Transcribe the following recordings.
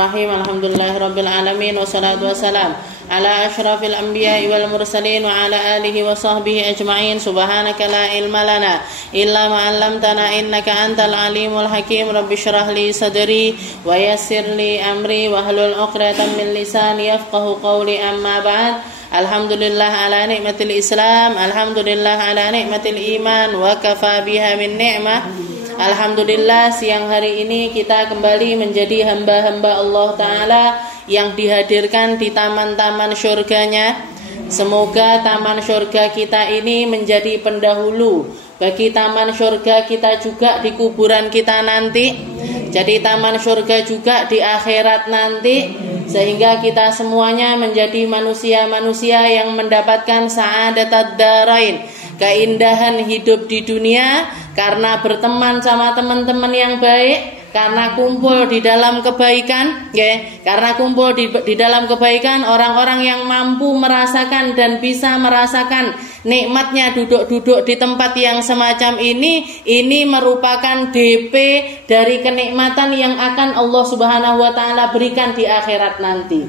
Bismillahirrahmanirrahim. Alhamdulillahirabbil alamin wassalatu wassalam ala asyrafil anbiya'i wal mursalin wa ala alihi wa sahbihi ajma'in. Subhanaka la ilma lana illa ma 'allamtana innaka antal alimul hakim. Rabbi shrah li sadri wa yassir li amri wa hlul 'uqdatam min lisani yafqahu qawli. Amma ba'd. Alhamdulillah ala nikmatil Islam, alhamdulillah ala nikmatil iman, wa kafa biha min ni'mah. Alhamdulillah, siang hari ini kita kembali menjadi hamba-hamba Allah Ta'ala yang dihadirkan di taman-taman syurganya. Semoga taman syurga kita ini menjadi pendahulu bagi taman syurga kita juga di kuburan kita nanti. Jadi taman syurga juga di akhirat nanti, sehingga kita semuanya menjadi manusia-manusia yang mendapatkan sa'adatad darain, keindahan hidup di dunia karena berteman sama teman-teman yang baik, karena kumpul di dalam kebaikan, karena kumpul di dalam kebaikan orang-orang yang mampu merasakan dan bisa merasakan nikmatnya duduk-duduk di tempat yang semacam ini merupakan DP dari kenikmatan yang akan Allah Subhanahu wa taala berikan di akhirat nanti.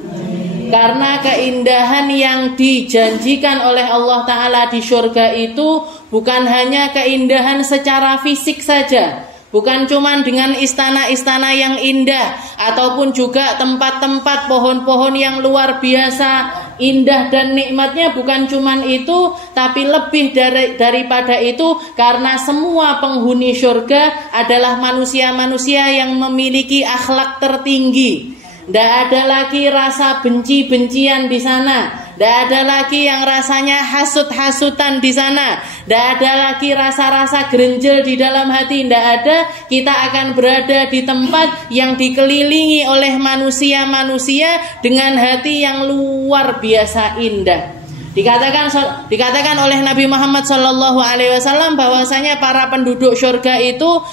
Karena keindahan yang dijanjikan oleh Allah Ta'ala di surga itu bukan hanya keindahan secara fisik saja, bukan cuma dengan istana-istana yang indah, ataupun juga tempat-tempat pohon-pohon yang luar biasa indah dan nikmatnya, bukan cuma itu, tapi lebih daripada itu, karena semua penghuni surga adalah manusia-manusia yang memiliki akhlak tertinggi. Tidak ada lagi rasa benci-bencian di sana. Tidak ada lagi yang rasanya hasut-hasutan di sana. Tidak ada lagi rasa-rasa gerenjel di dalam hati. Tidak ada. Kita akan berada di tempat yang dikelilingi oleh manusia-manusia dengan hati yang luar biasa indah. Dikatakan oleh Nabi Muhammad SAW bahwasanya para penduduk surga itu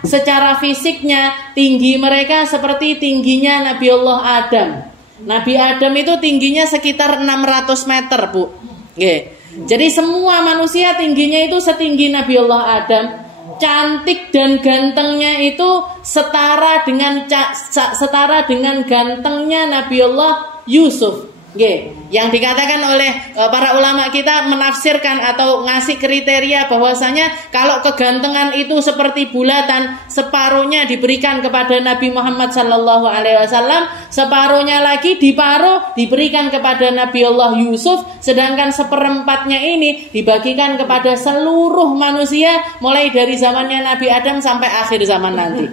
secara fisiknya tinggi mereka seperti tingginya Nabi Allah Adam. Nabi Adam itu tingginya sekitar 600 meter, Bu. Jadi semua manusia tingginya itu setinggi Nabi Allah Adam. Cantik dan gantengnya itu setara dengan gantengnya Nabi Allah Yusuf. Yang dikatakan oleh para ulama kita menafsirkan atau ngasih kriteria bahwasanya kalau kegantengan itu seperti bulatan, separuhnya diberikan kepada Nabi Muhammad SAW, separuhnya lagi diberikan kepada Nabi Allah Yusuf, sedangkan seperempatnya ini dibagikan kepada seluruh manusia mulai dari zamannya Nabi Adam sampai akhir zaman nanti.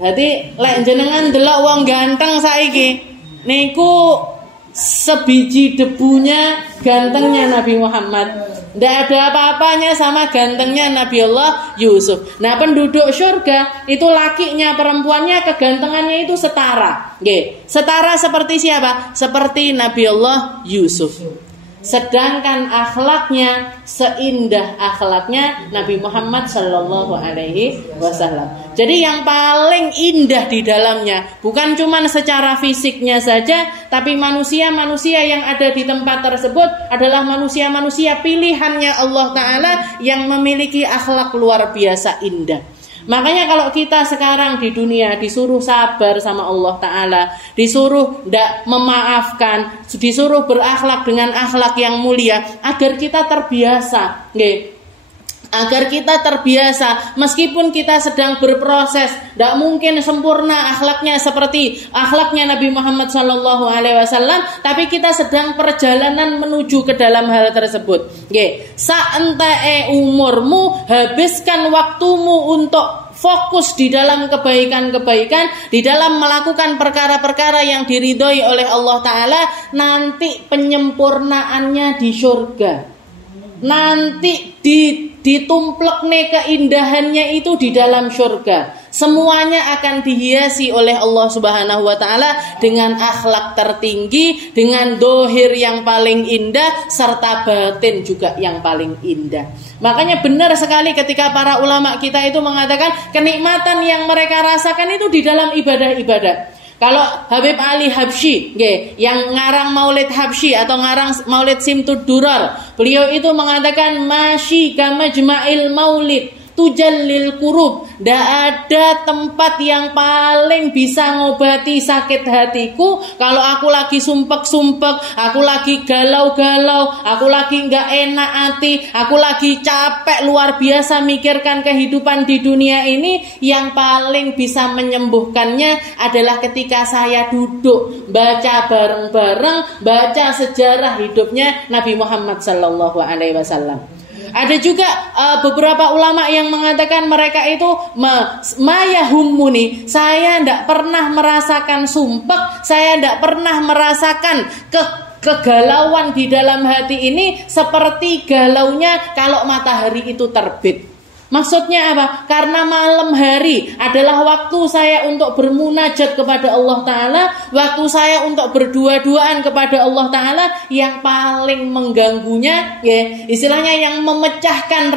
Jadi lek jenengan delok wong ganteng saiki niku sebiji debunya gantengnya Nabi Muhammad. Tidak ada apa-apanya sama gantengnya Nabi Allah Yusuf. Nah, penduduk surga itu lakinya perempuannya kegantengannya itu setara. Setara seperti siapa? Seperti Nabi Allah Yusuf. Sedangkan akhlaknya seindah akhlaknya Nabi Muhammad SAW. Jadi yang paling indah di dalamnya bukan cuma secara fisiknya saja, tapi manusia-manusia yang ada di tempat tersebut adalah manusia-manusia pilihannya Allah Ta'ala yang memiliki akhlak luar biasa indah. Makanya kalau kita sekarang di dunia disuruh sabar sama Allah Ta'ala, disuruh tidak memaafkan, disuruh berakhlak dengan akhlak yang mulia, agar kita terbiasa, agar kita terbiasa meskipun kita sedang berproses. Tidak mungkin sempurna akhlaknya seperti akhlaknya Nabi Muhammad SAW, tapi kita sedang perjalanan menuju ke dalam hal tersebut. Saentae umurmu, habiskan waktumu untuk fokus di dalam kebaikan-kebaikan, di dalam melakukan perkara-perkara yang diridhoi oleh Allah Ta'ala. Nanti penyempurnaannya di surga, nanti ditumplekne keindahannya itu di dalam surga. Semuanya akan dihiasi oleh Allah Subhanahu wa Ta'ala dengan akhlak tertinggi, dengan dohir yang paling indah, serta batin juga yang paling indah. Makanya benar sekali ketika para ulama kita itu mengatakan kenikmatan yang mereka rasakan itu di dalam ibadah-ibadah. Kalau Habib Ali Habsyi, yang ngarang Maulid Habsyi atau ngarang Maulid Simtud Durar, beliau itu mengatakan masyi ka majma'il maulid tujallil kurub. Ndak ada tempat yang paling bisa ngobati sakit hatiku. Kalau aku lagi sumpek-sumpek, aku lagi galau-galau, aku lagi nggak enak hati, aku lagi capek luar biasa mikirkan kehidupan di dunia ini, yang paling bisa menyembuhkannya adalah ketika saya duduk baca bareng-bareng, baca sejarah hidupnya Nabi Muhammad sallallahu alaihi wasallam. Ada juga beberapa ulama yang mengatakan mereka itu mayahumuni, saya tidak pernah merasakan sumpek, saya tidak pernah merasakan kegalauan di dalam hati ini seperti galaunya kalau matahari itu terbit. Maksudnya apa? Karena malam hari adalah waktu saya untuk bermunajat kepada Allah Ta'ala, waktu saya untuk berdua-duaan kepada Allah Ta'ala. Yang paling mengganggunya, ya, istilahnya yang memecahkan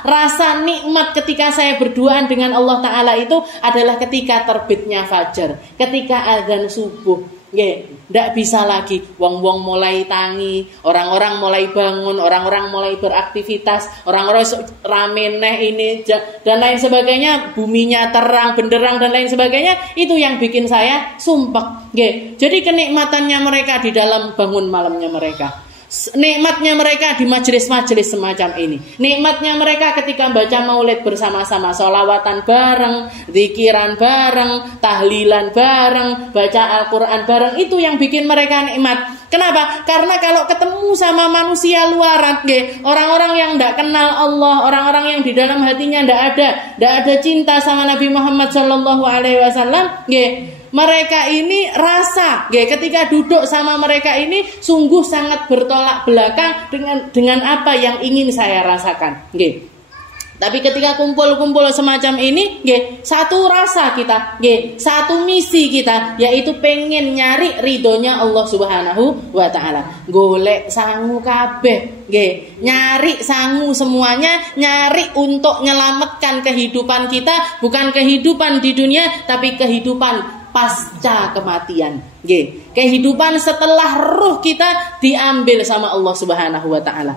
rasa nikmat ketika saya berduaan dengan Allah Ta'ala itu adalah ketika terbitnya fajar, ketika azan subuh. Nggak bisa lagi, wong-wong mulai tangi, orang-orang mulai bangun, orang-orang mulai beraktivitas, orang-orang rame neh ini dan lain sebagainya, buminya terang benderang dan lain sebagainya. Itu yang bikin saya sumpek. Jadi kenikmatannya mereka di dalam bangun malamnya mereka, nikmatnya mereka di majelis-majelis semacam ini, nikmatnya mereka ketika baca maulid bersama-sama, sholawatan bareng, zikiran bareng, tahlilan bareng, baca Al-Quran bareng. Itu yang bikin mereka nikmat. Kenapa? Karena kalau ketemu sama manusia luaran, orang-orang yang tidak kenal Allah, orang-orang yang di dalam hatinya tidak ada cinta sama Nabi Muhammad Sallallahu Alaihi Wasallam, mereka ini rasa, ketika duduk sama mereka ini sungguh sangat bertolak belakang dengan apa yang ingin saya rasakan. Tapi ketika kumpul-kumpul semacam ini, satu rasa kita, satu misi kita, yaitu pengen nyari ridhonya Allah Subhanahu wa Ta'ala. Golek sangu kabeh, nyari sangu semuanya, nyari untuk menyelamatkan kehidupan kita, bukan kehidupan di dunia, tapi kehidupan pasca kematian. Kehidupan setelah ruh kita diambil sama Allah Subhanahu wa Ta'ala.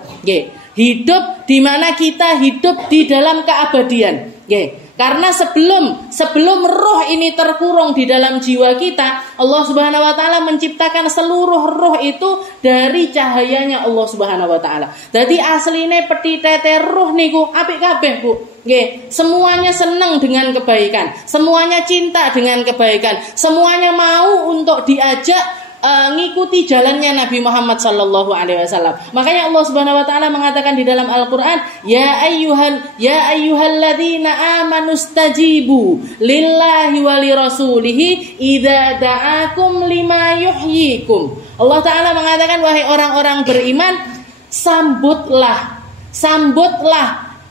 Hidup di mana kita hidup di dalam keabadian. Karena sebelum roh ini terkurung di dalam jiwa kita, Allah Subhanahu wa Ta'ala menciptakan seluruh roh itu dari cahayanya Allah Subhanahu wa Ta'ala. Jadi asline peti tete roh niku apik kabeh, Bu. Semuanya senang dengan kebaikan, semuanya cinta dengan kebaikan, semuanya mau untuk diajak ngikuti jalannya Nabi Muhammad sallallahu alaihi wasallam. Makanya Allah Subhanahu wa taala mengatakan di dalam Al-Qur'an, ya ayyuhalladzina amanu stajibu lillahi wa lirasulihi idza da'akum lima yuhyikum. Allah taala mengatakan, wahai orang-orang beriman, sambutlah,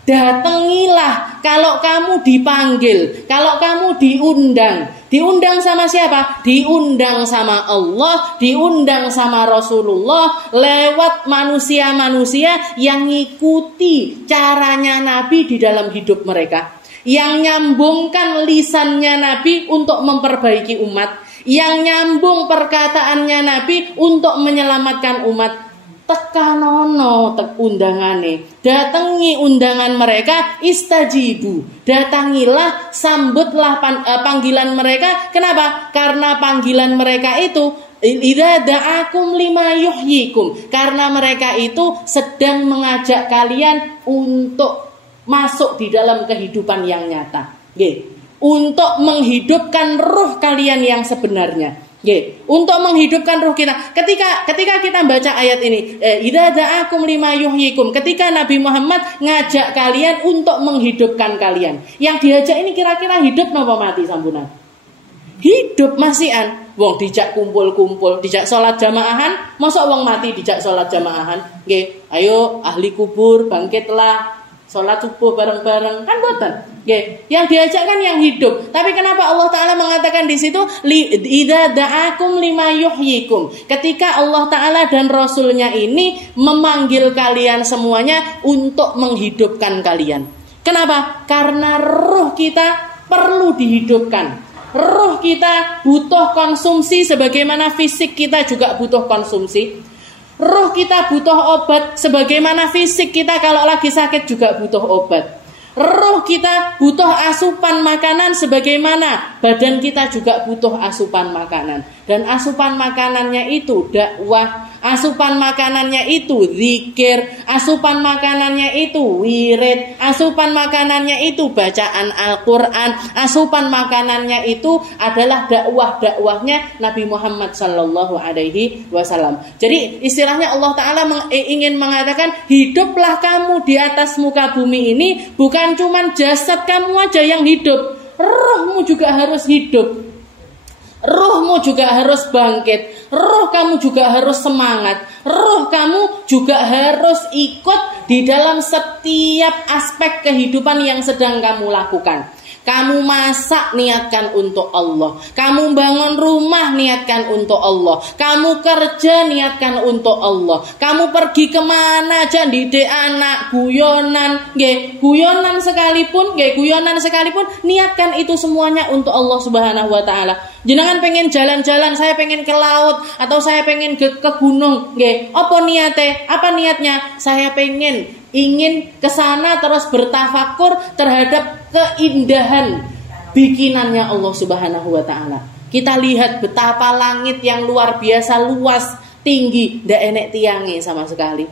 datangilah kalau kamu dipanggil, kalau kamu diundang. Diundang sama siapa? Diundang sama Allah, diundang sama Rasulullah, lewat manusia-manusia yang ngikuti caranya Nabi di dalam hidup mereka, yang nyambungkan lisannya Nabi untuk memperbaiki umat, yang nyambung perkataannya Nabi untuk menyelamatkan umat. Tekanono undangane, datangi undangan mereka, istajibu, datangilah, sambutlah panggilan mereka. Kenapa? Karena panggilan mereka itu idza da'akum lima yuhyikum, karena mereka itu sedang mengajak kalian untuk masuk di dalam kehidupan yang nyata, untuk menghidupkan ruh kalian yang sebenarnya. Untuk menghidupkan ruh kita. Ketika kita baca ayat ini, idza da'akum lima yuhyikum, ketika Nabi Muhammad ngajak kalian untuk menghidupkan kalian. Yang diajak ini kira-kira hidup napa mati sambunan? Hidup masihan. Wong dijak kumpul-kumpul, dijak sholat jamaahan, masa wong mati dijak sholat jamaahan? Ayo ahli kubur bangkitlah, sholat subuh bareng-bareng, kan boten. Yang diajak kan yang hidup. Tapi kenapa Allah Ta'ala mengatakan di situ idza da'akum lima yuhyikum, ketika Allah Ta'ala dan Rasulnya ini memanggil kalian semuanya untuk menghidupkan kalian. Kenapa? Karena ruh kita perlu dihidupkan. Ruh kita butuh konsumsi sebagaimana fisik kita juga butuh konsumsi. Ruh kita butuh obat sebagaimana fisik kita kalau lagi sakit juga butuh obat. Roh kita butuh asupan makanan sebagaimana badan kita juga butuh asupan makanan. Dan asupan makanannya itu dakwah, asupan makanannya itu zikir, asupan makanannya itu wirid, asupan makanannya itu bacaan Al-Quran, asupan makanannya itu adalah dakwahnya Nabi Muhammad Sallallahu Alaihi Wasallam. Jadi istilahnya Allah Ta'ala ingin mengatakan, hiduplah kamu di atas muka bumi ini, bukan cuma jasad kamu aja yang hidup, rohmu juga harus hidup. Rohmu juga harus bangkit, roh kamu juga harus semangat, roh kamu juga harus ikut di dalam setiap aspek kehidupan yang sedang kamu lakukan. Kamu masak, niatkan untuk Allah. Kamu bangun rumah, niatkan untuk Allah. Kamu kerja, niatkan untuk Allah. Kamu pergi kemana aja, didik anak, guyonan sekalipun, niatkan itu semuanya untuk Allah Subhanahu wa Ta'ala. Jenengan pengen jalan-jalan, saya pengen ke laut, atau saya pengen ke gunung, apa niatnya? Saya ingin ke sana terus bertafakur terhadap keindahan bikinannya Allah Subhanahu wa Ta'ala. Kita lihat betapa langit yang luar biasa luas, tinggi, ndak enek tiange sama sekali.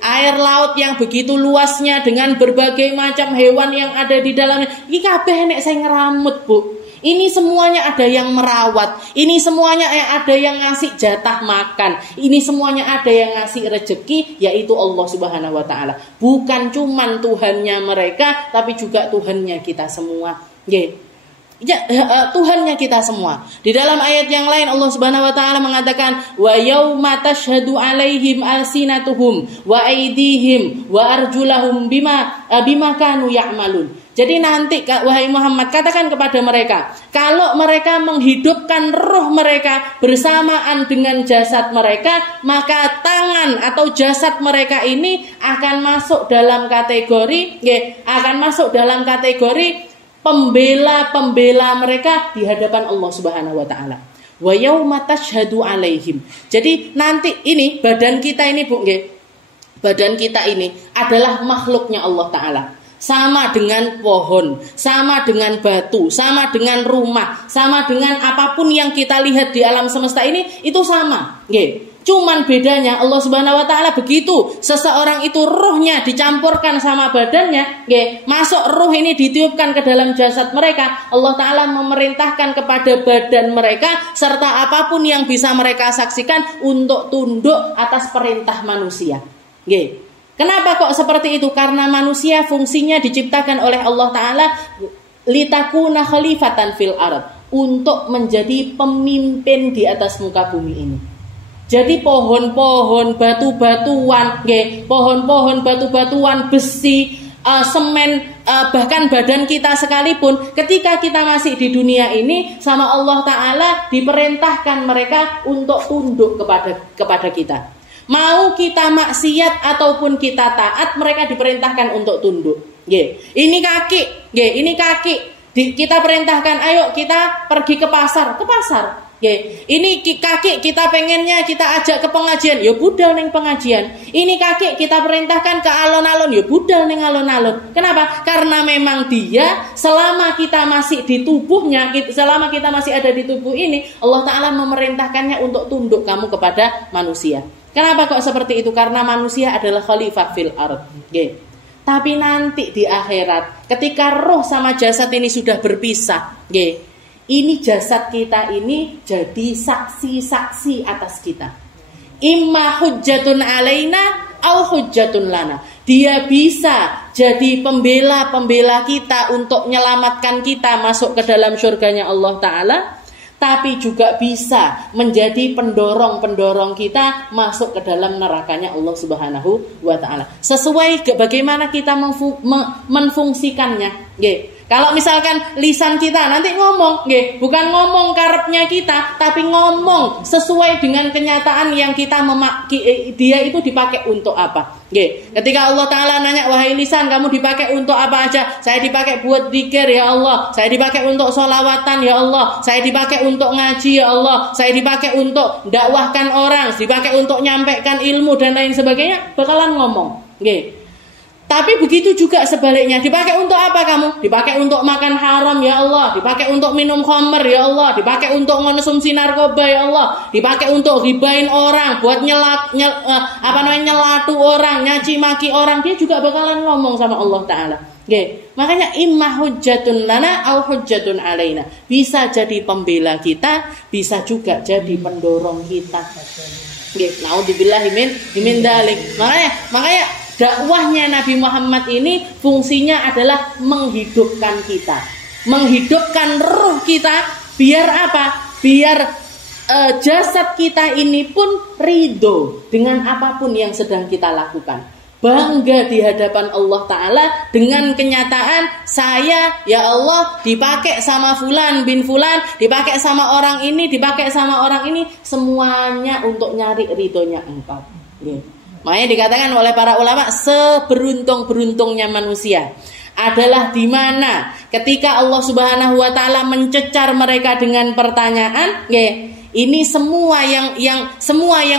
Air laut yang begitu luasnya dengan berbagai macam hewan yang ada di dalamnya. Iki kabeh enek sing ngeramut, Bu. Ini semuanya ada yang merawat. Ini semuanya ada yang ngasih jatah makan. Ini semuanya ada yang ngasih rezeki, yaitu Allah Subhanahu wa Ta'ala. Bukan cuman Tuhannya mereka, tapi juga Tuhannya kita semua. Tuhannya kita semua. Di dalam ayat yang lain Allah Subhanahu wa Ta'ala mengatakan, wa yauma tashhadu alaihim alsinatuhum wa aydihim wa arjulahum bima kanu ya'malun. Jadi nanti wahai Muhammad, katakan kepada mereka, kalau mereka menghidupkan roh mereka bersamaan dengan jasad mereka, maka tangan atau jasad mereka ini akan masuk dalam kategori pembela mereka di hadapan Allah Subhanahu wa Ta'ala. Wa yauma tashhadu alaihim. Jadi nanti ini badan kita ini, Bu, badan kita ini adalah makhluknya Allah Ta'ala. Sama dengan pohon, sama dengan batu, sama dengan rumah, sama dengan apapun yang kita lihat di alam semesta ini, itu sama. Cuman bedanya Allah Subhanahu wa Ta'ala begitu seseorang itu rohnya dicampurkan sama badannya, masuk roh ini ditiupkan ke dalam jasad mereka, Allah Ta'ala memerintahkan kepada badan mereka serta apapun yang bisa mereka saksikan untuk tunduk atas perintah manusia. Kenapa kok seperti itu? Karena manusia fungsinya diciptakan oleh Allah Ta'ala litakuna khalifatan fil ard, untuk menjadi pemimpin di atas muka bumi ini. Jadi pohon-pohon, batu-batuan, batu-batuan, besi, semen, bahkan badan kita sekalipun, ketika kita masih di dunia ini, sama Allah Ta'ala diperintahkan mereka untuk tunduk kepada kita. Mau kita maksiat ataupun kita taat, mereka diperintahkan untuk tunduk. Ini kaki. Kita perintahkan, ayo kita pergi ke pasar. Ini kaki kita pengennya kita ajak ke pengajian, ya budal ning pengajian. Ini kaki kita perintahkan ke alon-alon, ya budal ning alon-alon. Kenapa? Karena memang dia selama kita masih di tubuhnya, selama kita masih ada di tubuh ini, Allah Ta'ala memerintahkannya untuk tunduk kamu kepada manusia. Kenapa kok seperti itu? Karena manusia adalah khalifah fil ard. Tapi nanti di akhirat, ketika roh sama jasad ini sudah berpisah, ini jasad kita ini jadi saksi-saksi atas kita. Imma hujjatun alaina au hujjatun lana. Dia bisa jadi pembela-pembela kita untuk menyelamatkan kita masuk ke dalam surganya Allah Ta'ala, tapi juga bisa menjadi pendorong-pendorong kita masuk ke dalam nerakanya Allah Subhanahu wa Ta'ala. Sesuai bagaimana kita menfungsikannya. Kalau misalkan lisan kita nanti ngomong, bukan ngomong karepnya kita, tapi ngomong sesuai dengan kenyataan yang kita dia itu dipakai untuk apa. Ketika Allah Ta'ala nanya, wahai lisan, kamu dipakai untuk apa aja? Saya dipakai buat zikir ya Allah, saya dipakai untuk sholawatan ya Allah, saya dipakai untuk ngaji ya Allah, saya dipakai untuk dakwahkan orang, dipakai untuk nyampaikan ilmu dan lain sebagainya, bakalan ngomong. Tapi begitu juga sebaliknya, dipakai untuk apa kamu? Dipakai untuk makan haram ya Allah, dipakai untuk minum khamr ya Allah, dipakai untuk mengonsumsi narkoba ya Allah, dipakai untuk ribain orang, buat nyelatu orang, nyaci maki orang, dia juga bakalan ngomong sama Allah Ta'ala. Okay. Makanya imma hujjatun lana au hujjatun alaina. Bisa jadi pembela kita, bisa juga jadi pendorong kita. Naudzubillahi min dzalik. Makanya dakwahnya Nabi Muhammad ini fungsinya adalah menghidupkan kita, menghidupkan ruh kita, biar apa? Biar jasad kita ini pun ridho dengan apapun yang sedang kita lakukan. Bangga di hadapan Allah Ta'ala dengan kenyataan saya ya Allah dipakai sama fulan bin fulan, dipakai sama orang ini, dipakai sama orang ini, semuanya untuk nyari ridhonya Engkau. Makanya dikatakan oleh para ulama, seberuntung-beruntungnya manusia adalah di mana ketika Allah Subhanahu wa Ta'ala mencecar mereka dengan pertanyaan, ini semua yang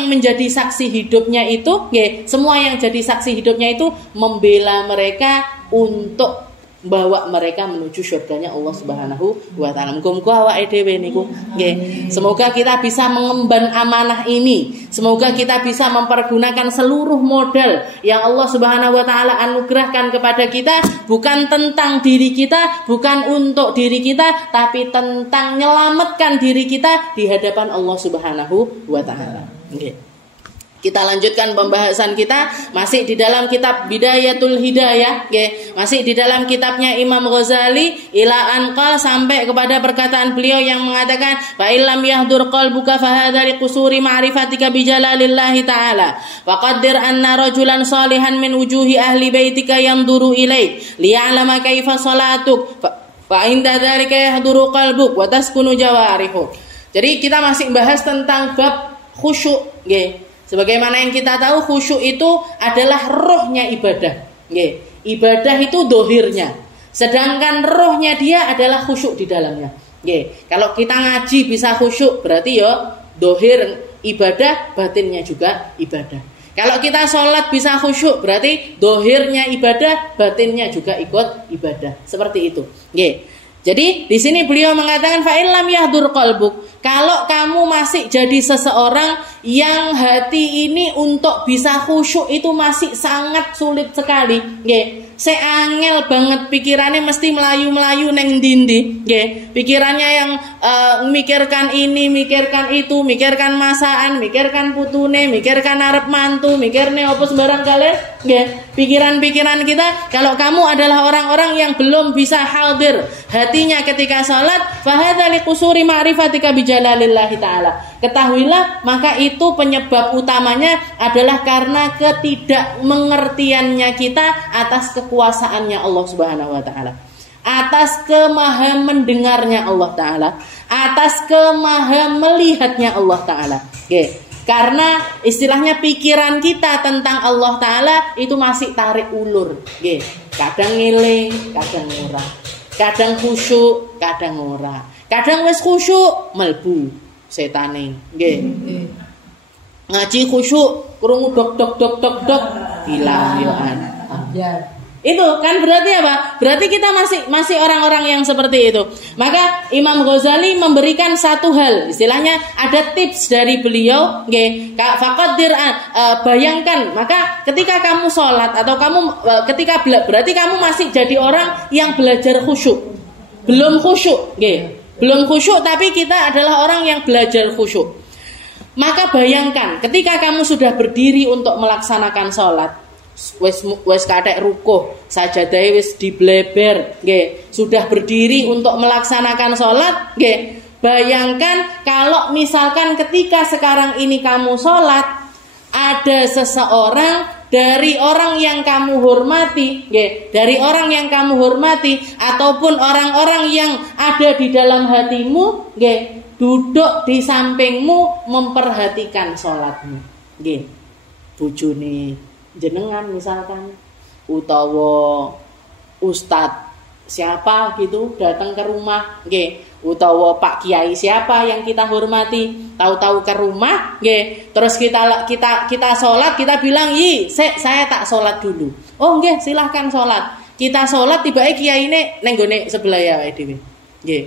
menjadi saksi hidupnya itu, semua yang jadi saksi hidupnya itu membela mereka untuk bawa mereka menuju surganya Allah Subhanahu wa Ta'ala. Muga-muga awake dhewe niku nggih. Semoga kita bisa mengemban amanah ini. Semoga kita bisa mempergunakan seluruh modal yang Allah Subhanahu wa Ta'ala anugerahkan kepada kita, bukan tentang diri kita, bukan untuk diri kita, tapi tentang menyelamatkan diri kita di hadapan Allah Subhanahu wa Ta'ala. Nggih. Kita lanjutkan pembahasan kita masih di dalam kitab Bidayatul Hidayah, masih di dalam kitabnya Imam Ghazali, ila anqal sampai kepada perkataan beliau yang mengatakan fa illam yahdur qalbuka fa hadza liqusuri ma'rifatika bi jalalillahi ta'ala wa qaddir anna rajulan salihan min wujuhi ahli baitika yanduru ilaik liya'lama kaifa salatuk fa inda dzalika yahduru qalbuk wa taskunu jawarihuk. Jadi kita masih bahas tentang bab khusyuk, nggih. Sebagaimana yang kita tahu, khusyuk itu adalah rohnya ibadah. Ibadah itu dohirnya, sedangkan rohnya dia adalah khusyuk di dalamnya. Kalau kita ngaji bisa khusyuk, berarti ya dohir ibadah, batinnya juga ibadah. Kalau kita sholat bisa khusyuk, berarti dohirnya ibadah, batinnya juga ikut ibadah. Seperti itu. Jadi di sini beliau mengatakan fa illam yahdur qalbuk, kalau kamu masih jadi seseorang yang hati ini untuk bisa khusyuk itu masih sangat sulit sekali, seangel banget pikirannya mesti melayu-melayu neng dindi, pikirannya yang mikirkan ini, mikirkan itu, mikirkan masaan, mikirkan putune, mikirkan arep mantu, mikirne opo sembarang kali, pikiran-pikiran kita. Kalau kamu adalah orang-orang yang belum bisa hadir hatinya ketika sholat, fahadza liqusuri ma'rifatika bi jalalillahi ta'ala, ketahuilah maka itu penyebab utamanya adalah karena ketidakmengertiannya kita atas kekuasaannya Allah Subhanahu wa Ta'ala, atas kemahamendengarnya Allah Ta'ala, atas kemahamelihatnya Allah Ta'ala. Karena istilahnya pikiran kita tentang Allah Ta'ala itu masih tarik ulur, kadang ngiling, kadang ora, kadang khusyuk, kadang ora, kadang wis khusyuk melbu setane, ngaji khusyuk krungu dok hilang yoan. Itu kan berarti apa? Berarti kita masih orang-orang yang seperti itu. Maka Imam Ghazali memberikan satu hal, istilahnya ada tips dari beliau, faqaddir, bayangkan, maka ketika kamu sholat atau kamu berarti kamu masih jadi orang yang belajar khusyuk. Belum khusyuk, belum khusyuk, tapi kita adalah orang yang belajar khusyuk. Maka bayangkan ketika kamu sudah berdiri untuk melaksanakan sholat, wes kadek rukuh, sajadah wis dibleber, sudah berdiri untuk melaksanakan sholat, bayangkan kalau misalkan ketika sekarang ini kamu sholat, ada seseorang dari orang yang kamu hormati, dari orang yang kamu hormati ataupun orang-orang yang ada di dalam hatimu, duduk di sampingmu memperhatikan sholatmu, bojone jenengan misalkan, utawa ustadz siapa gitu datang ke rumah, utawa Pak Kiai siapa yang kita hormati, tahu-tahu ke rumah, nggih, terus kita sholat, kita bilang, saya tak sholat dulu. Oh nggih, silahkan sholat. Kita sholat tiba-tiba kiai ini nenggone sebelah ya dhewe. Nggih.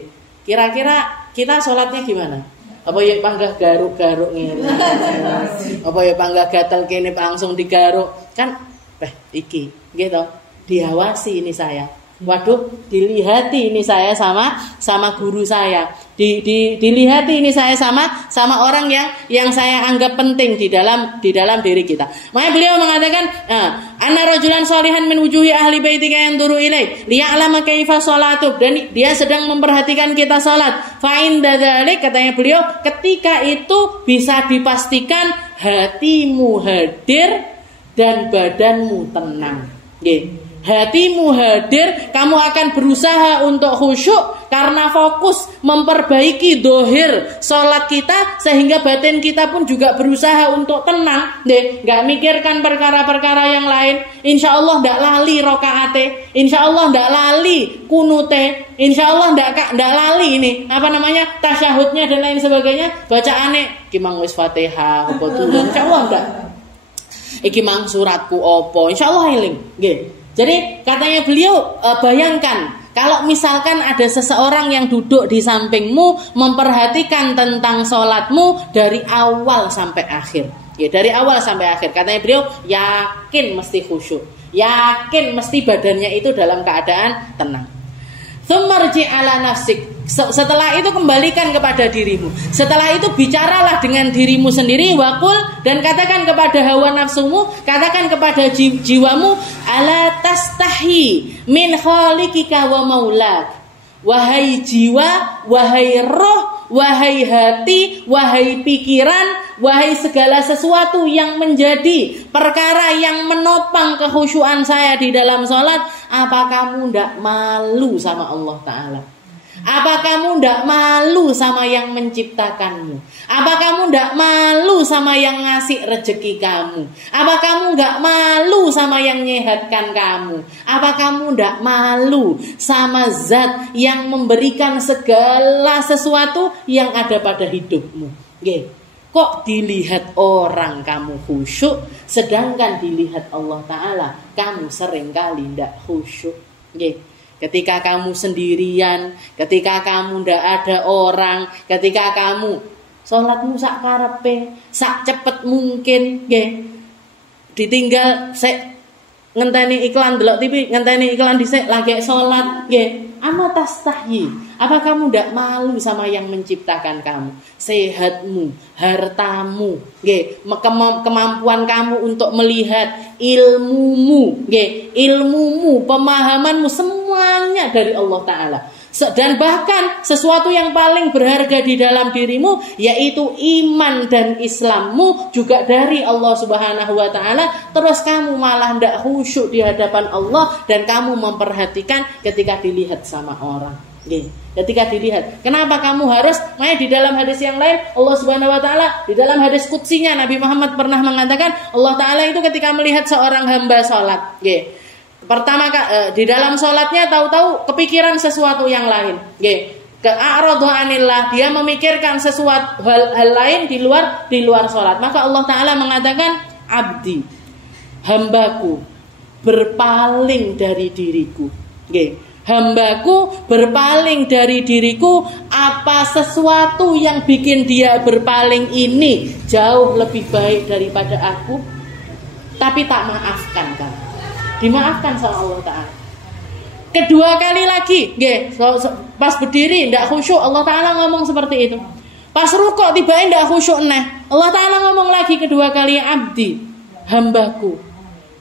Kira-kira kita sholatnya gimana? Apa ya panggah garuk-garuk ngene. Apa ya panggah gatel kene langsung digaruk. Kan iki, nggih to. Diawasi ini saya. Waduh, dilihati ini saya sama guru saya. Dilihati ini saya sama orang yang saya anggap penting di dalam diri kita. Makanya beliau mengatakan, "Anna rajulan shalihan min wujuhi ahli baitika yanzuru ilaik liya'lama kaifa shalatuk." Dan dia sedang memperhatikan kita salat. Fa inda dzalik, katanya beliau, ketika itu bisa dipastikan hatimu hadir dan badanmu tenang. Nggih. Hatimu hadir, kamu akan berusaha untuk khusyuk karena fokus memperbaiki dohir sholat kita, sehingga batin kita pun juga berusaha untuk tenang, nggak mikirkan perkara-perkara yang lain. Insya Allah nggak lali rokaate, insya Allah nggak lali kunute, insya Allah nggak lali ini tasyahudnya dan lain sebagainya, bacaane kimang wis Fatihah apa dulu, insya Allah nggak. Iki mang suratku opo, insya Allah eling, nggih. Jadi katanya beliau, bayangkan kalau misalkan ada seseorang yang duduk di sampingmu memperhatikan tentang sholatmu dari awal sampai akhir. Ya, dari awal sampai akhir. Katanya beliau, yakin mesti khusyuk, yakin mesti badannya itu dalam keadaan tenang. Tsummarji ala nafsik. Setelah itu kembalikan kepada dirimu. Setelah itu bicaralah dengan dirimu sendiri, waqul, dan katakan kepada hawa nafsumu, katakan kepada jiwamu, ala tastahi min khaliqika wa maulak. Wahai jiwa, wahai roh, wahai hati, wahai pikiran, wahai segala sesuatu yang menjadi perkara yang menopang kekhusyuan saya di dalam sholat, apa kamu tidak malu sama Allah Ta'ala? Apa kamu tidak malu sama yang menciptakanmu? Apa kamu tidak malu sama yang ngasih rezeki kamu? Apa kamu tidak malu sama yang nyehatkan kamu? Apa kamu tidak malu sama zat yang memberikan segala sesuatu yang ada pada hidupmu? Nggih. Kok dilihat orang kamu khusyuk, sedangkan dilihat Allah Ta'ala kamu seringkali tidak khusyuk? Nggih. Ketika kamu sendirian, ketika kamu ndak ada orang, ketika kamu sholatmu sak karepe, sak cepet mungkin, nggih. Ditinggal ngenteni iklan delok TV, ngenteni iklan dhisik lagi sholat, nggih. Ama tastahyi. Apa kamu ndak malu sama yang menciptakan kamu? Sehatmu, hartamu, nggih, kemampuan kamu untuk melihat, ilmumu, nggih, ilmumu, pemahamanmu, semuanya dari Allah Ta'ala. Dan bahkan sesuatu yang paling berharga di dalam dirimu, yaitu iman dan Islammu, juga dari Allah Subhanahu wa Ta'ala. Terus kamu malah tidak khusyuk di hadapan Allah, dan kamu memperhatikan ketika dilihat sama orang. Ketika dilihat, kenapa kamu harus? Makanya di dalam hadis yang lain, Allah Subhanahu wa Ta'ala, di dalam hadis qudsinya, Nabi Muhammad pernah mengatakan, Allah Ta'ala itu ketika melihat seorang hamba sholat, pertama di dalam sholatnya tahu-tahu kepikiran sesuatu yang lain, ke'aradu anillah, dia memikirkan sesuatu hal lain di luar sholat. Maka Allah Ta'ala mengatakan, abdi, hambaku berpaling dari diriku. Hambaku berpaling dari diriku, apa sesuatu yang bikin dia berpaling ini jauh lebih baik daripada aku, tapi tak maafkan kan? Dimaafkan sama Allah Ta'ala. Kedua kali lagi, pas berdiri tidak khusyuk, Allah Ta'ala ngomong seperti itu. Pas rukuk tiba-tiba tidak khusyuk, Allah Ta'ala ngomong lagi kedua kali, abdi, hambaku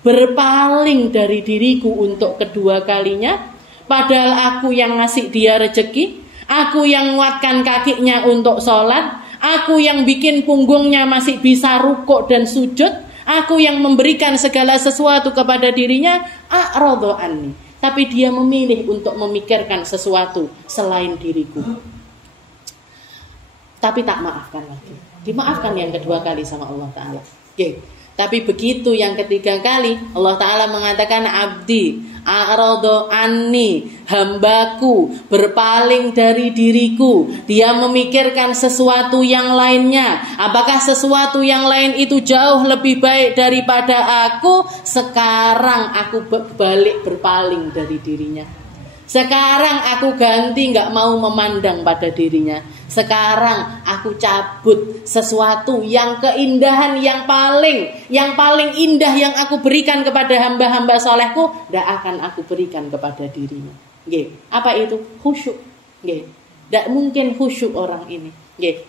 berpaling dari diriku untuk kedua kalinya, padahal aku yang ngasih dia rezeki, aku yang nguatkan kakinya untuk sholat, aku yang bikin punggungnya masih bisa rukuk dan sujud, aku yang memberikan segala sesuatu kepada dirinya, a'radhu anni. Tapi dia memilih untuk memikirkan sesuatu selain diriku. Tapi tak maafkan lagi. Dimaafkan yang kedua kali sama Allah Ta'ala. Tapi begitu yang ketiga kali, Allah Ta'ala mengatakan, abdi, a'rada anni, hambaku berpaling dari diriku, dia memikirkan sesuatu yang lainnya. Apakah sesuatu yang lain itu jauh lebih baik daripada aku? Sekarang aku balik berpaling dari dirinya. Sekarang aku ganti, gak mau memandang pada dirinya. Sekarang aku cabut sesuatu yang keindahan yang paling indah yang aku berikan kepada hamba-hamba solehku, gak akan aku berikan kepada dirinya. Apa itu? Khusyuk. Gak mungkin khusyuk orang ini.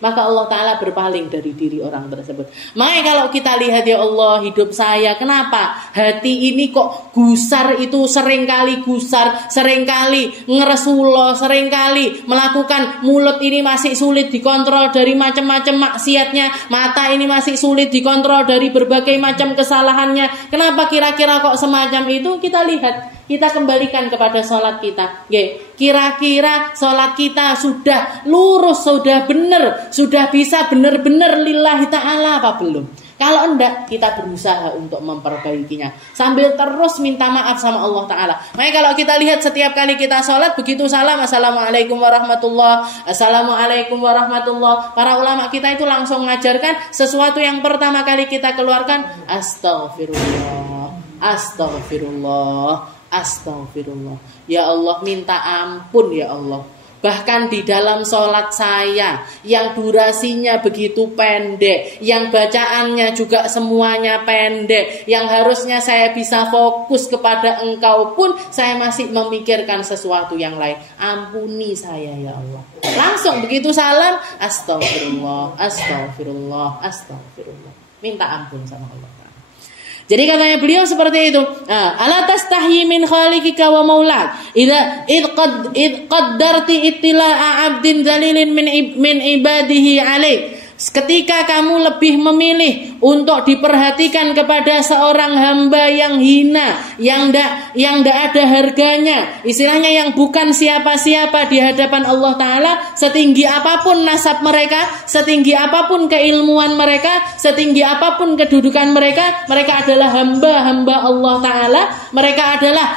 Maka Allah Ta'ala berpaling dari diri orang tersebut. Makanya kalau kita lihat, ya Allah, hidup saya, kenapa hati ini kok gusar, itu seringkali gusar, seringkali ngeresulo, seringkali melakukan, mulut ini masih sulit dikontrol dari macam-macam maksiatnya, mata ini masih sulit dikontrol dari berbagai macam kesalahannya. Kenapa kira-kira kok semacam itu? Kita lihat, kita kembalikan kepada sholat kita. Kira-kira sholat kita sudah lurus, sudah benar, sudah bisa benar-benar lillahi ta'ala apa belum? Kalau enggak, kita berusaha untuk memperbaikinya sambil terus minta maaf sama Allah Ta'ala. Makanya kalau kita lihat setiap kali kita sholat, begitu salam, assalamualaikum warahmatullah, assalamualaikum warahmatullah, para ulama kita itu langsung mengajarkan sesuatu yang pertama kali kita keluarkan, astaghfirullah, astaghfirullah, astaghfirullah. Ya Allah, minta ampun ya Allah. Bahkan di dalam sholat saya yang durasinya begitu pendek, yang bacaannya juga semuanya pendek, yang harusnya saya bisa fokus kepada Engkau pun saya masih memikirkan sesuatu yang lain. Ampuni saya ya Allah. Langsung begitu salam, astaghfirullah, astaghfirullah, astaghfirullah. Minta ampun sama Allah. Jadi katanya beliau seperti itu. Ala tastahyi min khaliqika wa maulak. Id qaddarti ittila'a 'abdin dzalilin min ibadihi 'alaik. Ketika kamu lebih memilih untuk diperhatikan kepada seorang hamba yang hina, yang ndak ada harganya, istilahnya yang bukan siapa-siapa di hadapan Allah Ta'ala, setinggi apapun nasab mereka, setinggi apapun keilmuan mereka, setinggi apapun kedudukan mereka, mereka adalah hamba-hamba Allah Ta'ala, mereka adalah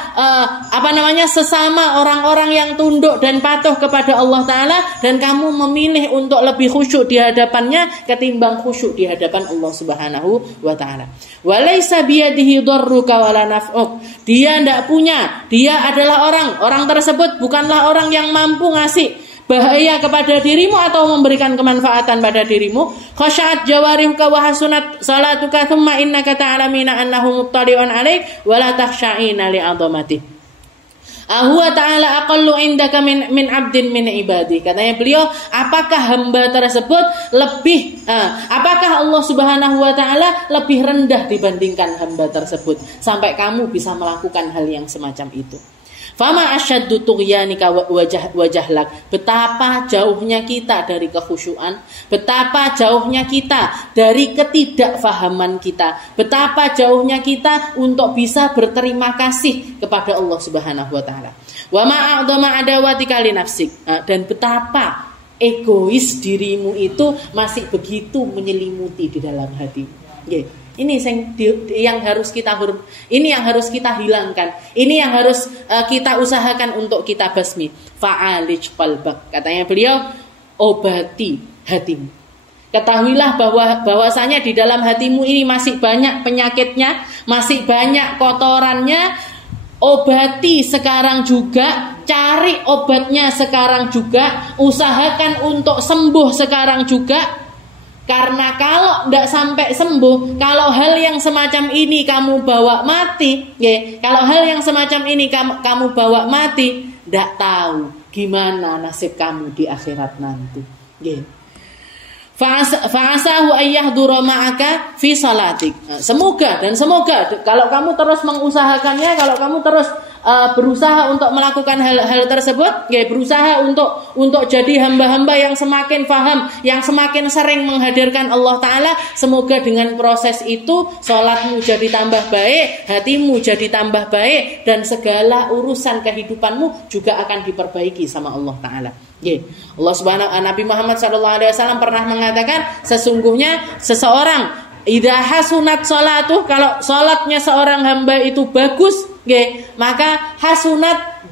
sesama orang-orang yang tunduk dan patuh kepada Allah Ta'ala, dan kamu memilih untuk lebih khusyuk di hadapannya ketimbang khusyuk di hadapan Allah Subhanahu wa Ta'ala. Walaysa biyadihi darruka wala naf'uk. Dia tidak punya, dia adalah orang tersebut bukanlah orang yang mampu ngasih bahaya kepada dirimu atau memberikan kemanfaatan pada dirimu. Khashat jawarihuka wa hasunat salatuka thumma innaka ta'lamina annahu muttali'un 'alaik wa la takhsha'ina li'azamatihi. Huwa ta'ala aqallu indaka min 'abdin min ibadi. Katanya beliau, apakah hamba tersebut apakah Allah Subhanahu wa Ta'ala lebih rendah dibandingkan hamba tersebut sampai kamu bisa melakukan hal yang semacam itu? Fama asyaddu tughyanika wajahlak. Betapa jauhnya kita dari kekhusyuan, betapa jauhnya kita dari ketidakfahaman kita, betapa jauhnya kita untuk bisa berterima kasih kepada Allah Subhanahu wa Ta'ala. Wa ma a'dama adawatika li nafsik. Dan betapa egois dirimu itu masih begitu menyelimuti di dalam hatimu. Ini yang harus kita hilangkan. Ini yang harus kita usahakan untuk kita basmi. Fa'alij qalbak. Katanya beliau, obati hatimu. Ketahuilah bahwasanya di dalam hatimu ini masih banyak penyakitnya, masih banyak kotorannya. Obati sekarang juga, cari obatnya sekarang juga, usahakan untuk sembuh sekarang juga. Karena kalau tidak sampai sembuh, kalau hal yang semacam ini kamu bawa mati, kalau hal yang semacam ini kamu bawa mati, tidak tahu gimana nasib kamu di akhirat nanti. Fa'asahu ayyahdura ma'aka fi salatik. Semoga kalau kamu terus mengusahakannya, kalau kamu terus berusaha untuk melakukan hal tersebut, berusaha untuk jadi hamba-hamba yang semakin paham, yang semakin sering menghadirkan Allah Ta'ala. Semoga dengan proses itu sholatmu jadi tambah baik, hatimu jadi tambah baik, dan segala urusan kehidupanmu juga akan diperbaiki sama Allah Ta'ala. Allah Subhanahu Nabi Muhammad SAW pernah mengatakan, sesungguhnya seseorang idza hasunat sholatuh, kalau sholatnya seorang hamba itu bagus, nggih, maka hasunat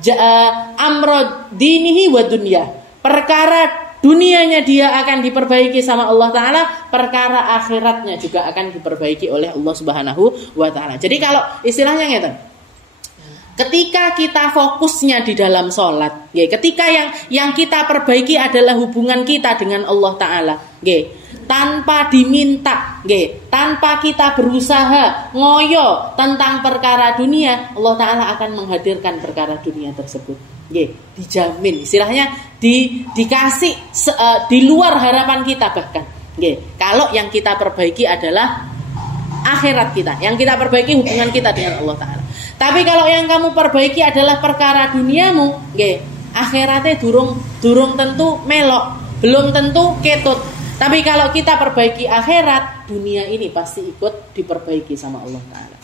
amro dinihi wa dunya. Perkara dunianya dia akan diperbaiki sama Allah Ta'ala, perkara akhiratnya juga akan diperbaiki oleh Allah Subhanahu wa Ta'ala. Jadi kalau istilahnya ngeten, ketika kita fokusnya di dalam sholat, ketika yang kita perbaiki adalah hubungan kita dengan Allah Ta'ala, tanpa diminta, tanpa kita berusaha ngoyo tentang perkara dunia, Allah Ta'ala akan menghadirkan perkara dunia tersebut. Dijamin, istilahnya dikasih di luar harapan kita bahkan. Kalau yang kita perbaiki adalah akhirat kita, yang kita perbaiki hubungan kita dengan Allah Ta'ala. Tapi kalau yang kamu perbaiki adalah perkara duniamu, akhiratnya durung tentu melok, belum tentu ketut. Tapi kalau kita perbaiki akhirat, dunia ini pasti ikut diperbaiki sama Allah Ta'ala.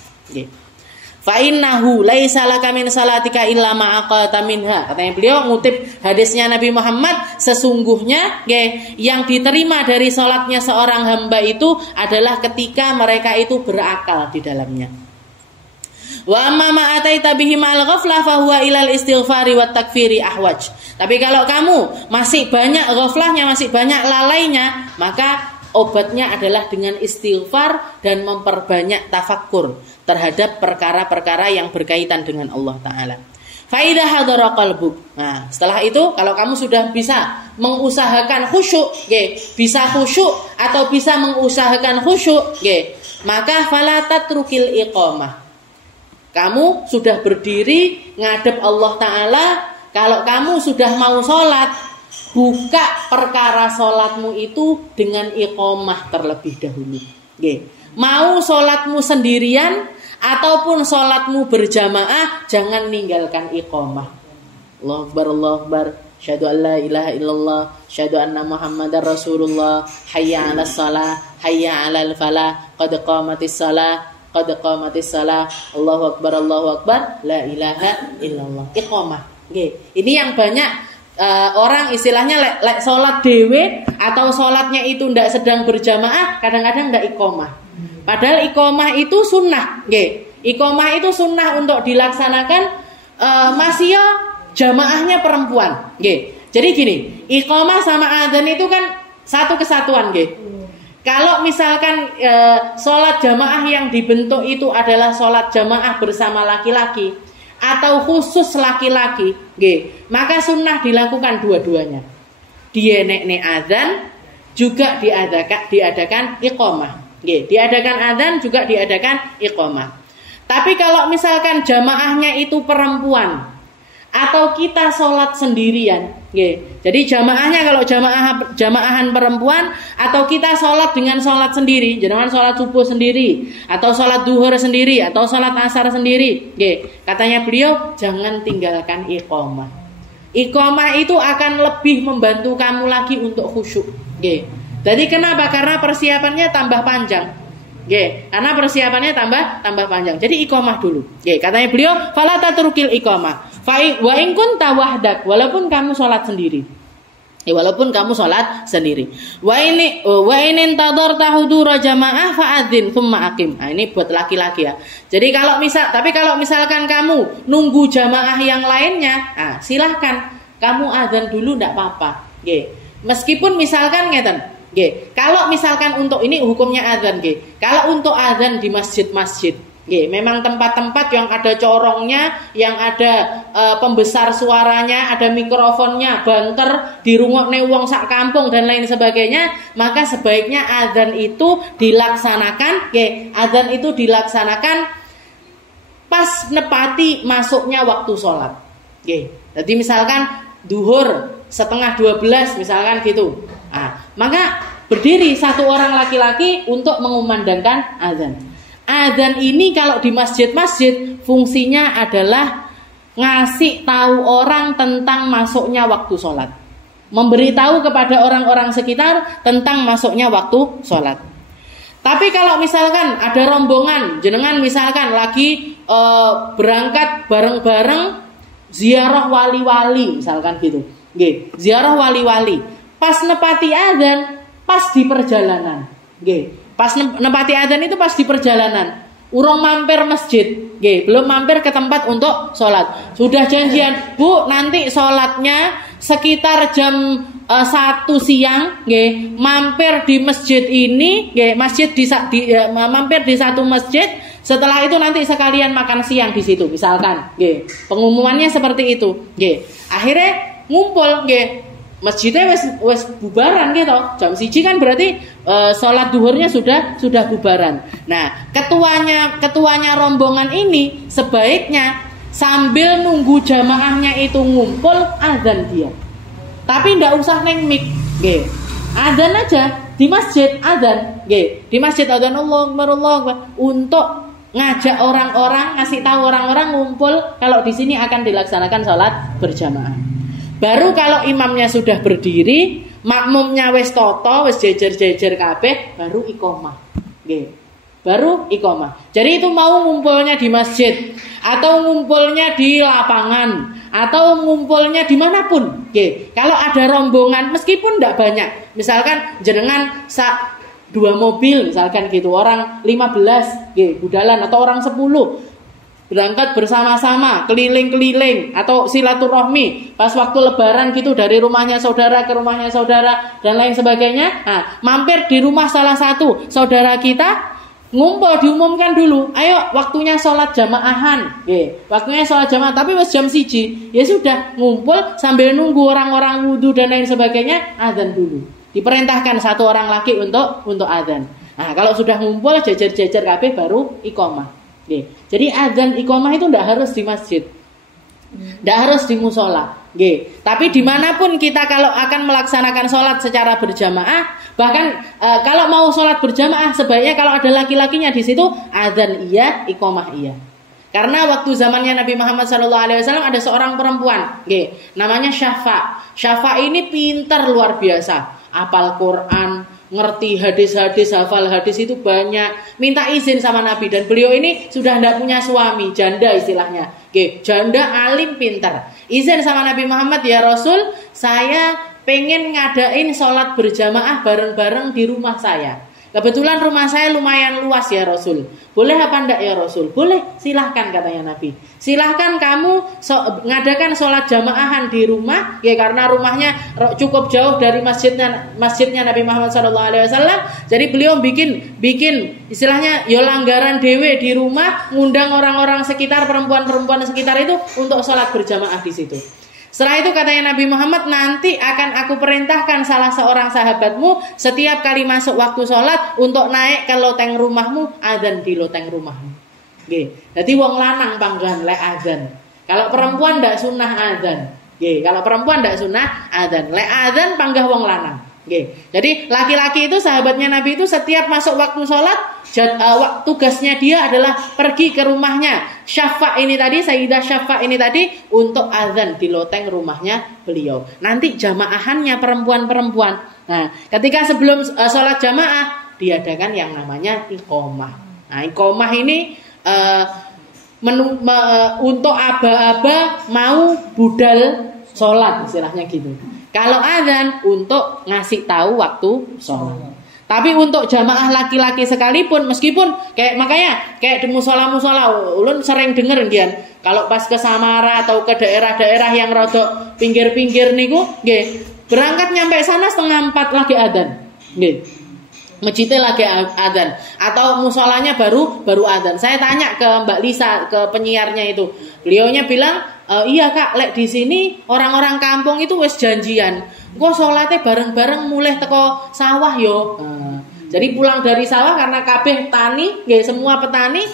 Fa innahu laisa laka min salatika illa ma aqata minha. Katanya beliau ngutip hadisnya Nabi Muhammad, sesungguhnya yang diterima dari salatnya seorang hamba itu adalah ketika mereka itu berakal di dalamnya. Wa amma ma ataita bihi ma'al ghaflah fa huwa ilal istighfari wat takfiri ahwaj. Tapi kalau kamu masih banyak ghaflahnya, masih banyak lalainya, maka obatnya adalah dengan istighfar dan memperbanyak tafakkur terhadap perkara-perkara yang berkaitan dengan Allah Ta'ala. Faidah hadara qalbuk. Nah, setelah itu kalau kamu sudah bisa mengusahakan khusyuk, bisa khusyuk atau bisa mengusahakan khusyuk, maka fala tatrukil iqamah. Kamu sudah berdiri ngadep Allah Ta'ala, kalau kamu sudah mau sholat, buka perkara sholatmu itu dengan iqamah terlebih dahulu. Mau sholatmu sendirian ataupun sholatmu berjamaah, jangan ninggalkan iqamah. Allahu Akbar, Allahu Akbar. Syahadu an la ilaha illallah, syahadu anna Muhammadar Rasulullah. Hayya 'alas shalah, hayya 'alal falah, qad qamatis shalah, qad qamatis shalah. Allahu Akbar, Allahu Akbar. La ilaha illallah. Iqamah. Ini yang banyak orang istilahnya lek sholat dewe atau sholatnya itu ndak sedang berjamaah, kadang-kadang ndak iqamah. Padahal iqamah itu sunnah, iqamah itu sunnah untuk dilaksanakan masih ya jamaahnya perempuan, Jadi gini, iqamah sama adzan itu kan satu kesatuan, Kalau misalkan sholat jamaah yang dibentuk itu adalah sholat jamaah bersama laki-laki atau khusus laki-laki, maka sunnah dilakukan dua-duanya. Dienekne adzan juga diadakan iqamah. Diadakan adzan juga diadakan iqamah. Tapi kalau misalkan jamaahnya itu perempuan atau kita sholat sendirian, jadi jamaahnya kalau jamaahan perempuan atau kita sholat dengan sholat sendiri, jangan sholat subuh sendiri atau sholat duhur sendiri atau sholat asar sendiri, katanya beliau jangan tinggalkan iqamah. Iqamah itu akan lebih membantu kamu lagi untuk khusyuk. Jadi kenapa? Karena persiapannya tambah panjang. Karena persiapannya tambah panjang. Jadi iqamah dulu. Katanya beliau, fala tatrukil iqamah. Wa in kunta wahdak, walaupun kamu sholat sendiri. Walaupun kamu sholat sendiri. Wa in intadarta hudura jamaah fa'adzin tsumma aqim. Nah, ini buat laki-laki ya. Jadi kalau misalkan kamu nunggu jamaah yang lainnya, silahkan kamu adzan dulu enggak apa-apa. Meskipun misalkan ngeten. Kalau misalkan untuk ini hukumnya adzan, kalau untuk adzan di masjid-masjid, memang tempat-tempat yang ada corongnya, yang ada pembesar suaranya, ada mikrofonnya, banter, dirungokne wong sak kampung dan lain sebagainya, maka sebaiknya adzan itu dilaksanakan, adzan itu dilaksanakan pas nepati masuknya waktu sholat. Jadi misalkan duhur 11:30 misalkan gitu. Maka berdiri satu orang laki-laki untuk mengumandangkan azan. Azan ini kalau di masjid-masjid fungsinya adalah ngasih tahu orang tentang masuknya waktu sholat, memberitahu kepada orang-orang sekitar tentang masuknya waktu sholat. Tapi kalau misalkan ada rombongan, jenengan misalkan lagi berangkat bareng-bareng ziarah wali-wali misalkan gitu, ziarah wali-wali. Pas nepati adzan, pas di perjalanan. Pas nepati adzan itu pas di perjalanan. urung mampir masjid, belum mampir ke tempat untuk sholat. Sudah janjian, Bu, nanti sholatnya sekitar jam 1 siang, mampir di masjid ini, mampir di satu masjid. Setelah itu nanti sekalian makan siang di situ, misalkan, pengumumannya seperti itu, akhirnya ngumpul, masjidnya wes bubaran gitu. Jam 1 kan berarti sholat duhurnya sudah bubaran. Nah, ketuanya rombongan ini sebaiknya sambil nunggu jamaahnya itu ngumpul, azan dia. Tapi ndak usah neng mik, azan aja di masjid, azan, di masjid azan Allah Akbar untuk ngajak orang-orang, ngasih tahu orang-orang ngumpul kalau di sini akan dilaksanakan sholat berjamaah. Baru kalau imamnya sudah berdiri, makmumnya wis toto, wis jejer-jejer kabeh, baru iqomah. Baru iqomah. Jadi itu mau ngumpulnya di masjid, atau ngumpulnya di lapangan, atau ngumpulnya dimanapun. Kalau ada rombongan, meskipun tidak banyak, misalkan jenengan 2 mobil, misalkan gitu, orang 15, budalan, atau orang 10 berangkat bersama-sama keliling-keliling atau silaturahmi pas waktu lebaran gitu, dari rumahnya saudara ke rumahnya saudara dan lain sebagainya. Nah, mampir di rumah salah satu saudara kita, ngumpul, diumumkan dulu, ayo waktunya sholat jamaahan, waktunya sholat jamaah, tapi pas jam 1, ya sudah ngumpul sambil nunggu orang-orang wudhu dan lain sebagainya, azan dulu. Diperintahkan satu orang lagi untuk azan. Nah, kalau sudah ngumpul jejer-jejer kabeh baru iqomah. Jadi azan iqomah itu tidak harus di masjid, tidak harus di musola. Tapi dimanapun kita kalau akan melaksanakan sholat secara berjamaah, bahkan kalau mau sholat berjamaah sebaiknya kalau ada laki-lakinya di situ, azan iya, iqomah iya. Karena waktu zamannya Nabi Muhammad SAW ada seorang perempuan, namanya Syafa. Syafa ini pintar luar biasa, hafal Quran, ngerti hadis-hadis, hafal hadis itu banyak. Minta izin sama Nabi, dan beliau ini sudah tidak punya suami, janda istilahnya. Janda alim pintar. Izin sama Nabi Muhammad, ya Rasul, saya pengen ngadain sholat berjamaah bareng-bareng di rumah saya. Kebetulan rumah saya lumayan luas ya Rasul. Boleh apa enggak ya Rasul? Boleh, silahkan katanya Nabi. Silahkan kamu ngadakan sholat jamaahan di rumah, karena rumahnya cukup jauh dari masjidnya Nabi Muhammad SAW. Jadi beliau bikin istilahnya langgaran dewe di rumah, ngundang orang-orang sekitar, perempuan-perempuan sekitar itu untuk sholat berjamaah di situ. Setelah itu katanya Nabi Muhammad, nanti akan aku perintahkan salah seorang sahabatmu setiap kali masuk waktu sholat untuk naik ke loteng rumahmu, azan di loteng rumahmu. Jadi wong lanang panggilan lek azan. Kalau perempuan ndak sunnah azan. Kalau perempuan ndak sunnah azan. Lek azan panggah wong lanang. Jadi laki-laki itu sahabatnya Nabi itu setiap masuk waktu sholat, tugasnya dia adalah pergi ke rumahnya Syafa ini tadi, Sayyidah Syafa ini tadi, untuk azan di loteng rumahnya beliau. Nanti jamaahannya perempuan-perempuan. Nah, ketika sebelum sholat jamaah diadakan yang namanya iqomah. Nah, iqomah ini untuk aba-aba mau budal sholat istilahnya gitu. Kalau azan untuk ngasih tahu waktu sholat. Tapi untuk jamaah laki-laki sekalipun, meskipun makanya di musola-musola, ulun sering denger nggih, kalau pas ke Samara atau ke daerah-daerah yang rodok pinggir-pinggir niku, berangkat nyampe sana 3:30 lagi azan. Masjidnya lagi azan atau musolanya baru azan. Saya tanya ke Mbak Lisa, ke penyiarnya itu. Beliaunya bilang, iya Kak, lek di sini orang-orang kampung itu wis janjian. Engko salate bareng-bareng mulih teko sawah yo. Jadi pulang dari sawah karena kabeh tani, semua petani,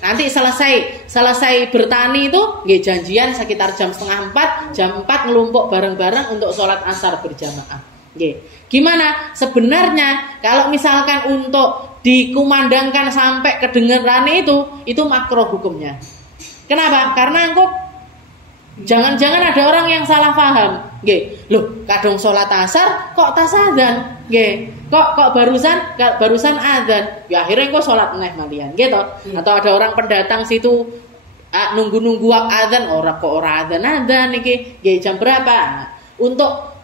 nanti selesai bertani itu, janjian sekitar jam 3:30, jam 4 ngelumpuk bareng-bareng untuk sholat asar berjamaah. Gimana? Sebenarnya kalau misalkan untuk dikumandangkan sampai kedengeran itu makruh hukumnya. Kenapa? Karena engko jangan-jangan ada orang yang salah paham. Loh, kadang sholat asar kok tas adzan? Kok barusan adzan? Ya akhirnya engko sholat meneh malian, gitu. Atau ada orang pendatang situ nunggu adzan, ora adzan iki, jam berapa? Untuk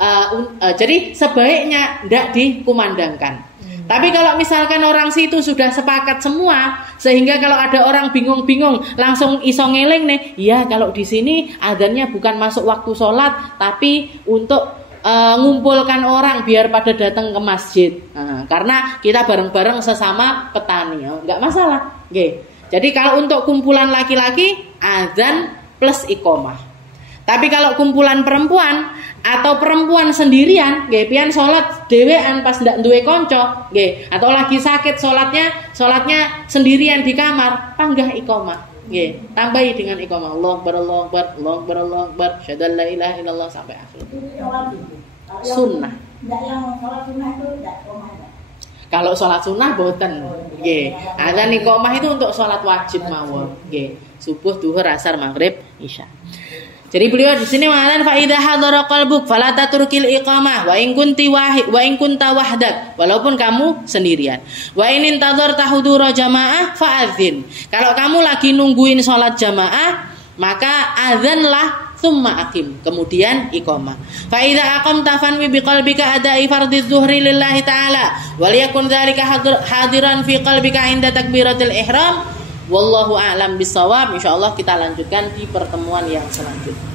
jadi sebaiknya tidak dikumandangkan. Tapi kalau misalkan orang situ sudah sepakat semua, sehingga kalau ada orang bingung-bingung langsung iso ngeling nih, ya kalau di sini adzannya bukan masuk waktu sholat, tapi untuk ngumpulkan orang biar pada datang ke masjid. Karena kita bareng-bareng sesama petani, nggak masalah. Jadi kalau untuk kumpulan laki-laki adzan plus iqomah. Tapi kalau kumpulan perempuan atau perempuan sendirian, pian sholat dewean pas ndak duwe konco, atau lagi sakit sholatnya sendirian di kamar, panggah iqomah, tambahi dengan iqomah, Allahu Akbar, Allahu Akbar, Allahu Akbar, Allahu Akbar, syahadu la ilaha illallah sampai akhir. Sunnah. Kalau sholat sunnah boten, adzan iqomah itu untuk sholat wajib mawon, subuh, duhur, asar, maghrib, isya. Jadi beliau di sini mengatakan fa idza hadara qalbuk fala tatrukil iqamah wa in kunta wahdak, walaupun kamu sendirian. Wa in intadharta hudura jamaah fa'adzin. Kalau kamu lagi nungguin salat jamaah, maka adzanlah tsumma aqim, kemudian iqamah. Fa idza aqamta fanwi biqalbika ada'i fardhiz zuhri lillahi ta'ala wa liyakun dzalika hadiran fi qalbika inda takbiratil ihram. Wallahu a'lam bissawab. Insyaallah kita lanjutkan di pertemuan yang selanjutnya.